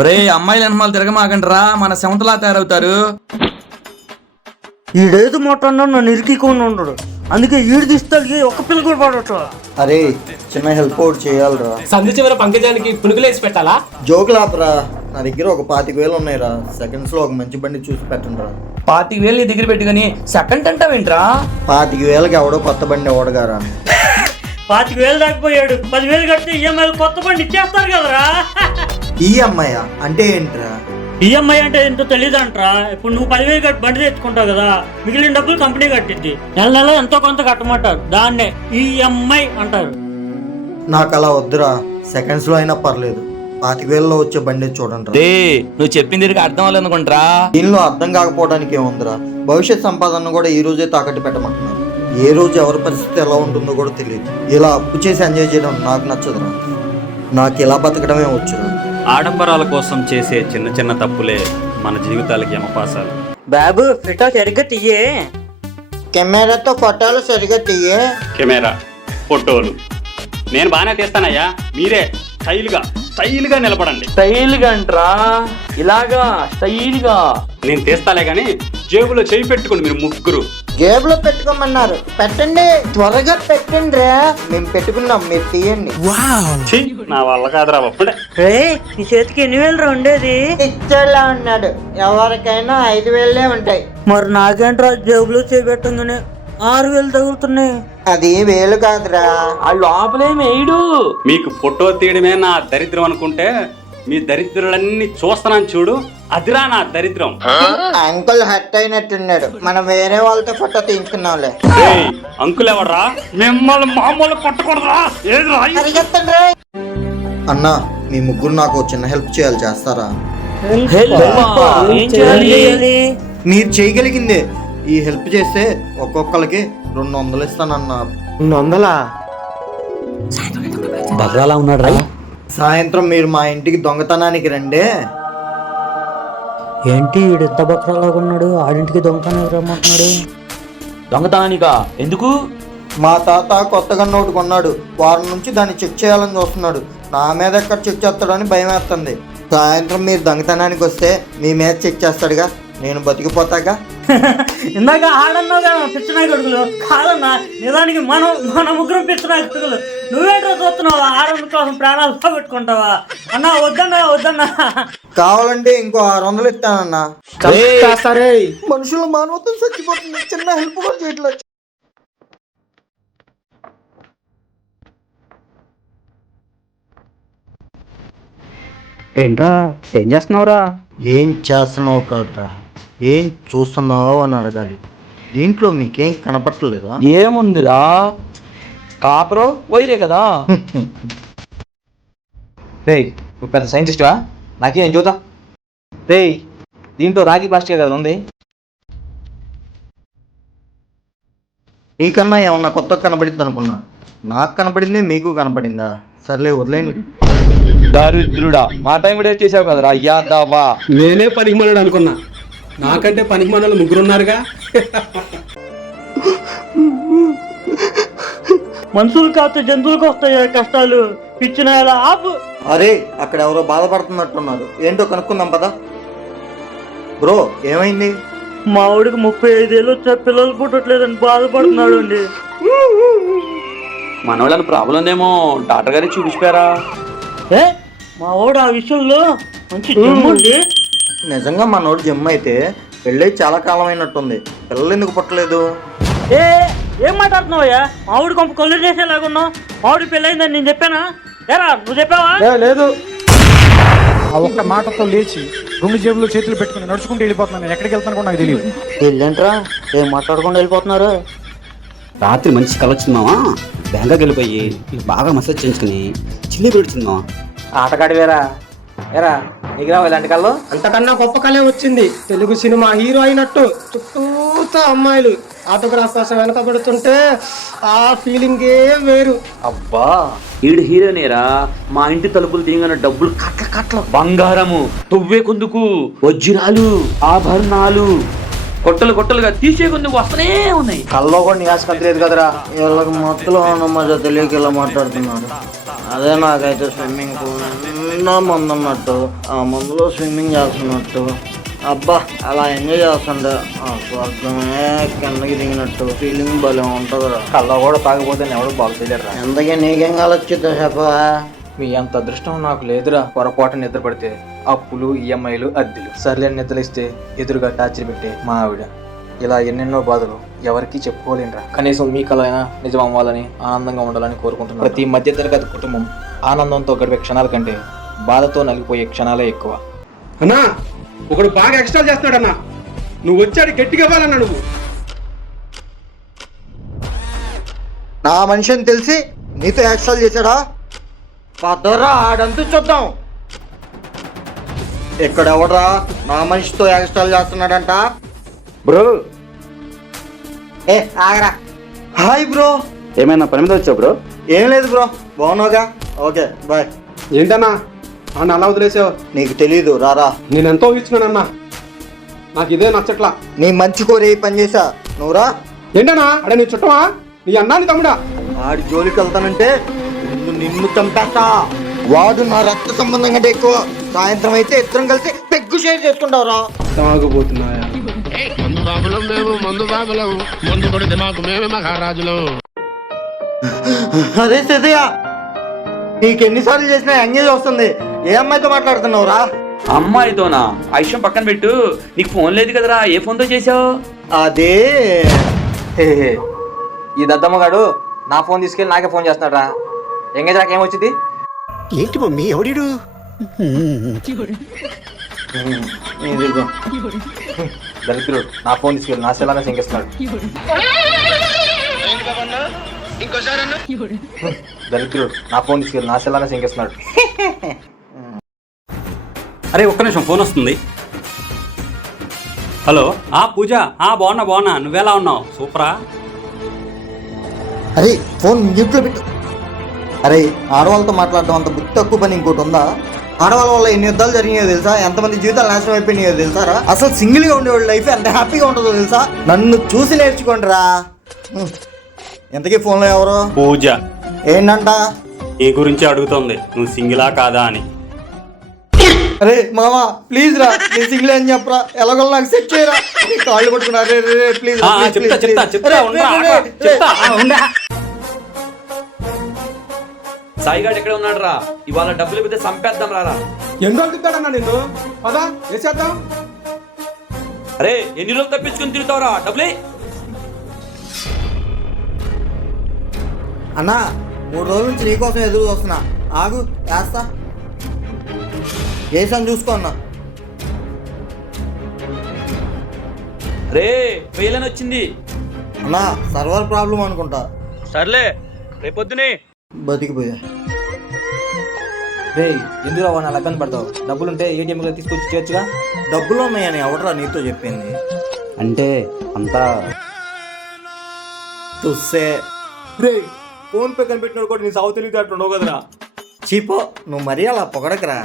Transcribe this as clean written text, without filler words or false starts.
ఒరే అమ్మాయిలు వెనమాలు తిరగమాకండ్రా, మన సెవంతలా తయారవుతారు. ఈడేది మాట్లాడినా నన్ను ఇరికికొని ఉండడు, అందుకే ఈడు తీస్తాడు ఒక్క పిల్ల కూడా పడట్లా. అరే చిన్న హెల్ప్ ఒకటి చేయాలరా. సంధి చివర పంకజానికి పునుగులేసి పెట్టాలా? జోకులాపరా, నా దగ్గర ఒక 25,000 ఉన్నాయిరా. సెకండ్స్ లో ఒక మంచి బండి చూసి పెట్టండి రా. 25,000 నీ దగ్గర పెట్టుకుని సెకండ్ అంటావేంట్రా? 25,000కి ఎవడో కొత్త బండి ఓడగారా. 25,000 దాకపోయాడు, 10,000 కడితే ఈఎంఐ కొత్త బండి ఇచ్చేస్తారు కదరా. ఈఎంఐ అంటే ఏంట్రా? ఈఎంఐ అంటే ఏంటో తెలియదంట్రా. ఇప్పుడు నువ్వు 10,000 కట్టి బండి తెచ్చుకుంటావు కదా, మిగిలిన డబ్బులు కంపెనీ కట్టింది. నెల నెల ఎంతో కొంత కట్టమంటారు, దాన్నే ఈఎంఐ అంటారు. నాకు అలా వద్దురా, సెకండ్స్ లో అయినా పర్లేదు. 25,000లో వచ్చే బండి చూడండి. నువ్వు చెప్పింది అర్థం అవ్వాలనుకుంటారా? దీనిలో అర్థం కాకపోవడానికి ఏముందిరా. భవిష్యత్ సంపాదన కూడా ఈ రోజే తాకట్టు పెట్టమంటున్నారు. ఏ రోజు ఎవరి పరిస్థితి ఎలా ఉంటుందో కూడా తెలియదు. ఇలా అప్పు చేసి ఎంజాయ్ చేయడం నాకు నచ్చదురా. నాకు ఇలా బతకడమే వచ్చురా. ఆడంబరాల కోసం చేసే చిన్న చిన్న తప్పులే మన జీవితాలకి యమపాసాలు. బాబు ఫోటో సరిగ్గా తీయే. కెమెరాతో ఫోటోలు సరిగా తీయే. కెమెరా ఫోటోలు నేను బాగానే తీస్తానయ్యా, మీరే స్టైల్ గా నిలబడండి. స్టైల్ గా అంట్రా, ఇలాగా స్టైల్ గా నేను తీస్తాలే గాని జేబులో చేయి పెట్టుకోండి మీరు ముగ్గురు. జేబులో పెట్టుకోమన్నారు, పెట్టండి, త్వరగా పెట్టండి రా. మేము పెట్టుకున్నాం, మీరు తీయండి. ఛీ, నా వల్ల కాదురా ఒప్పుడే. నీ చేతికి ఎన్ని వేలు ఉండేది? ఇచ్చేలా ఉన్నాడు. ఎవరికైనా 5,000 ఉంటాయి. మరి నాకేంట్రా జేబులో చేపెట్టంగానే 6,000 తగులుతున్నాయి. అది వేలు కాదురా, ఆ లోపలేం వేయడు. మీకు ఫోటో తీయడమే నా దరిద్రం అనుకుంటే మీ దరిద్రులన్నీ చూస్తున్నాను చూడు, అదిరా నా దరిద్రం. అంకుల్ హర్ట్ అయినట్టున్నాడు, మనం వేరే వాళ్ళతో ఫోటో తీయించుకున్నాంలే. అంకుల్ ఎవడరా? మిమ్మల్ని మామూలు పట్టకూడదా? అన్నా, మీ ముగ్గురు నాకు ఒక చిన్న హెల్ప్ చేయాలి, చేస్తారా? ఏం చేయాలి? మీరు చేయగలిగిందే. ఈ హెల్ప్ చేస్తే ఒక్కొక్కరికి 200 ఇస్తానన్నా. 200? బర్రాలా ఉన్నాడు రా. సాయంత్రం మీరు మా ఇంటికి దొంగతనానికి రండి. ఏంటి వీడు ఎంత బక్రాలాగా ఉన్నాడు? ఆడింటికి దొంగతనానికి రమ్మంటున్నాడు. దొంగతనానికా? ఎందుకు? మా తాత కొత్తగా నోటు కొన్నాడు, వారం నుంచి దాన్ని చెక్ చేయాలని చూస్తున్నాడు. నా మీద ఎక్కడ చెక్ చేస్తాడని భయం వేస్తుంది. సాయంత్రం మీరు దొంగతనానికి వస్తే మీ మీద చెక్ చేస్తాడుగా, నేను బతికిపోతాగా. ఇందాక ఆడన్నావు కదా పిచ్చనాయ కొడుకులు. కాదన్నా, నిజానికి మన ముగ్గురం పిచ్చనాయ కొడుకులు. నువ్వేంటో చూస్తున్నావా? ఆడన్న కోసం ప్రాణాలు పోగొట్టుకుంటావా? అన్నా వద్దన్నా. కావాలంటే ఇంకో 600 ఇస్తానన్నా. మనుషుల మానవత్వం చచ్చిపోతుంది, చిన్న హెల్ప్ కూడా చేయట్లేదు. ఏంట్రా ఏం చేస్తున్నావురా? ఏం చేస్తున్నావు కాదురా, ఏం చూస్తున్నావు అని అడగాలి. దీంట్లో మీకేం కనపడలేదా? ఏముందిరా, కాపరో వైరే కదా. రేయ్, నువ్వు పెద్ద సైంటిస్టువా? నాకేం చూద్దాం. రేయ్, దీంట్లో రాగి ప్లాస్టిక్ కదా ఉంది. నీకన్నా ఏమన్నా కొత్త కనపడింది అనుకున్నా, నాకు కనపడింది మీకు కనపడిందా? సర్లే వదిలేండి. దరిద్రుడా, మా టైం కూడా చేసావు కదరా యాదవా. నేనే పనికి మనడు అనుకున్నా, నాకంటే పనికి మనలు ముగ్గురు ఉన్నారుగా. మనుషులు కాస్తే జంతువులకు వస్తాయి కష్టాలు. పిచ్చినాయాల ఆపు. అరే, అక్కడ ఎవరో బాధపడుతున్నట్టున్నారు, ఏంటో కనుక్కుందాం పదా. బ్రో, ఏమైంది? మా వాడికి 35 ఏళ్ళు వచ్చా, పిల్లలు పుట్టట్లేదని బాధపడుతున్నాడు అండి. మనోళ్ళని ప్రాబ్లం ఏమో డాక్టర్ గారికి చూపించారా? మా వాడు ఆ విషయంలో మంచి జమ్ముండి. నిజంగా మనోడు జిమ్ అయితే పెళ్ళై చాలా కాలం అయినట్టుంది, పిల్లలు ఎందుకు పుట్టలేదు? ఏం మాట్లాడుతున్నావయ్యా? మావిడి కొంప కొల్లు చేసేలాగున్నావు. మావిడి పెళ్ళయిందని నేను చెప్పానా? ఏరా, నువ్వు చెప్పావా? లేదు. ఆ ఒక్క మాటతో లేచి 2 జేబులు చేతులు పెట్టుకుని నడుచుకుంటూ వెళ్ళిపోతున్నాను. ఎక్కడికి వెళ్తాను కూడా నాకు తెలియదు. వెళ్ళంట్రా, ఏం మాట్లాడుకుండా వెళ్ళిపోతున్నారు? రాత్రి మంచి కళ వచ్చింది మావా. బ్యాంకాక్ వెళ్ళిపోయి బాగా మసాజ్ చేయించుకుని చిల్లి పెడుతుంది మావా. ఆటగాడి వేరా ఏరా, నీకు రావు ఇలాంటి కళ్ళు? అంతకన్నా గొప్ప కళే వచ్చింది. తెలుగు సినిమా హీరో అయినట్టు చుట్టూతో అమ్మాయిలు ఆటోగ్రాఫ్ కోసం వెనకబడుతుంటే ఆ ఫీలింగే వేరు. అబ్బా, ఈడు హీరోనేరా. మా ఇంటి తలుపులు తీయగానే డబ్బులు కట్ల బంగారము, తువ్వే కొందుకు వజ్రాలు, ఆభరణాలు కొట్టలుగా తీసే కొందుకు వస్తూనే ఉన్నాయి. కల్లో కూడా నీ ఆశ కట్టలేదు కదరా. వీళ్ళకి మొత్తంలో ఉన్న మజా తెలియక ఇలా మాట్లాడుతున్నారు. అదే నాకైతే స్విమ్మింగ్ పూల్ నిండా మందు ఉన్నట్టు, ఆ మందులో స్విమ్మింగ్ చేస్తున్నట్టు, అబ్బా అలా ఎంజాయ్ చేస్తుంటే ఆ స్వర్గమే కిందకి దిగినట్టు ఫీలింగ్ భలే ఉంటుందిరా. కళ్ళ కూడా తాగపోతే ఎవడు బాగు చేయలేరా. ఎంతకీ నీకేం కాలొచ్చిద్దా చెప్పా? మీ అంత అదృష్టం నాకు లేదురా. పొరపాటు నిద్ర పడితే అప్పులు, ఈఎంఐలు, అద్దెలు, సర్లేని నిద్రలిస్తే ఎదురుగా టార్చర్ పెట్టే మా ఆవిడ, ఇలా ఎన్నెన్నో బాధలు ఎవరికీ చెప్పుకోలేనురా. కనీసం మీ కళ అయినా నిజం అవ్వాలని, ఆనందంగా ఉండాలని కోరుకుంటున్నాను. ప్రతి మధ్యతరగతి కుటుంబం ఆనందంతో గడిపే క్షణాల కంటే బాధతో నలిగిపోయే క్షణాలే ఎక్కువ. అన్నా ఒకడు బాగా ఎక్స్ట్రా చేస్తున్నాడన్నా. నువ్వు వచ్చాడు గట్టిగా ఇవ్వాలన్నా. నువ్వు నా మనిషి అని తెలిసి నీతో యాక్షన్ చేశాడా? పదరా ఆడంతూ చూద్దాం. ఇక్కడ ఎవడరా నా మనిషితో యాక్స్ట్రాల్ చేస్తున్నాడంట? బ్రో ఏ ఆగరా. Hi bro. ఏమైనా పని మీద వచ్చావు బ్రో? ఏం లేదు బ్రో, బాగున్నావుగా? Okay bye. ఏంటన్నా అన్న అలా వదిలేసావు? నీకు తెలీదు, రారా. నేను ఎంతో ఊహించుకున్నానన్నా, నాకు ఇదే నచ్చట్లా. నీ మంచి కోరి పని చేసా, నువ్వురా. ఏంటన్నా అడే నీ చుట్టమా, నీ అన్నాని తమ్ముడా? వాడి జోలికి వెళ్తానంటే నిన్ను చంపేస్తా. వాడు నా రక్త సంబంధం కంటే ఎక్కువ. సాయంత్రం అయితే ఇద్దరం కలిసి పెగ్గు షేర్ చేసుకుంటావురా. తాగుపోతున్నాయా? అరే సదయ్య, నీకెన్నిసార్లు చేసినా ఎంగేజ్ వస్తుంది. ఏ అమ్మాయితో మాట్లాడుతున్నావురా? అమ్మాయితోనా? ఆ విషయం పక్కన పెట్టు. నీకు ఫోన్ లేదు కదరా, ఏ ఫోన్తో చేసావు? అదే ఈ దద్దమ్మగాడు నా ఫోన్ తీసుకెళ్ళి నాకే ఫోన్ చేస్తున్నాడు రా. ఎంగేజ్ నాకు ఏమొచ్చింది? ఏంటి మమ్మీ ఎవడీడు? దరిద్రుడు నా ఫోన్ తీసుకెళ్ళి నా సెల్లానే శంకిస్తున్నాడు. దరిద్రుడు నా ఫోన్ తీసుకెళ్ళి నా సెల్లానే శంకిస్తున్నాడు. అరే ఒక్క నిమిషం, ఫోన్ వస్తుంది. హలో, పూజ. బాగున్నా. నువ్వెలా ఉన్నావు? సూపరా. అరే ఫోన్ మ్యూట్లో పెట్టు. అరే ఆడవాళ్ళతో మాట్లాడడం అంత బుద్ధి తక్కువ పని ఇంకోటి ఉందా? ఆడవాళ్ళ వల్ల ఎన్ని యుద్ధాలు జరిగినాయో తెలుసా? ఎంతమంది జీవితాలు నాశనం అయిపోయినాయో తెలుసారా? అసలు సింగిల్గా ఉండేవాళ్ళ లైఫ్ ఎంత హ్యాపీగా ఉంటుందో తెలుసా? నన్ను చూసి నేర్చుకోండిరా. ఎంతకీ ఫోన్లో ఎవరు? పూజ. ఏంటంట? ఏ గురించి అడుగుతుంది, నువ్వు సింగిలా కాదా అని. అరే మామా ప్లీజ్ రా, నేను సింగిల్ అని చెప్పరా. ఎలాగో నాకు సెట్ చేయరా. నీ కాళ్ళు పట్టుకున్నా. రే రే ప్లీజ్. చెప్తా. సాయిగాడు ఎక్కడ ఉన్నాడు రా? ఇవాళ డబ్బులు పెడితే సంపేద్దాం రారా. ఎందుకు అడుగుతాడన్నా నిన్ను? పదా వేసేద్దాం. అరే ఎన్ని రోజులు తప్పించుకుని తిరుగుతావురా? డబ్బులే. అన్నా 3 రోజుల నుంచి నీకోసం ఎదురు చూస్తున్నా. ఆగు వేస్తా. చేసాను చూసుకో అన్నా. రే ఫెయిల్ అని వచ్చింది అన్నా, సర్వర్ ప్రాబ్లం అనుకుంటా. సర్లే రేపొద్దునే. బతికిపోయా. రే ఎందుకు రావు నా లెక్కన పడతావు? డబ్బులుంటే ఏటీఎంలో తీసుకొచ్చి చేయొచ్చుగా. డబ్బులు ఉన్నాయని ఎవడరా నీతో చెప్పింది? అంటే అంతా చూస్తే రే ఫోన్ పే కనిపెట్టినాడు కూడా నీ సాగు తెలియదు అట్లా ఉండవు కదరా. చీపో, నువ్వు మరీ అలా పొగడకరా.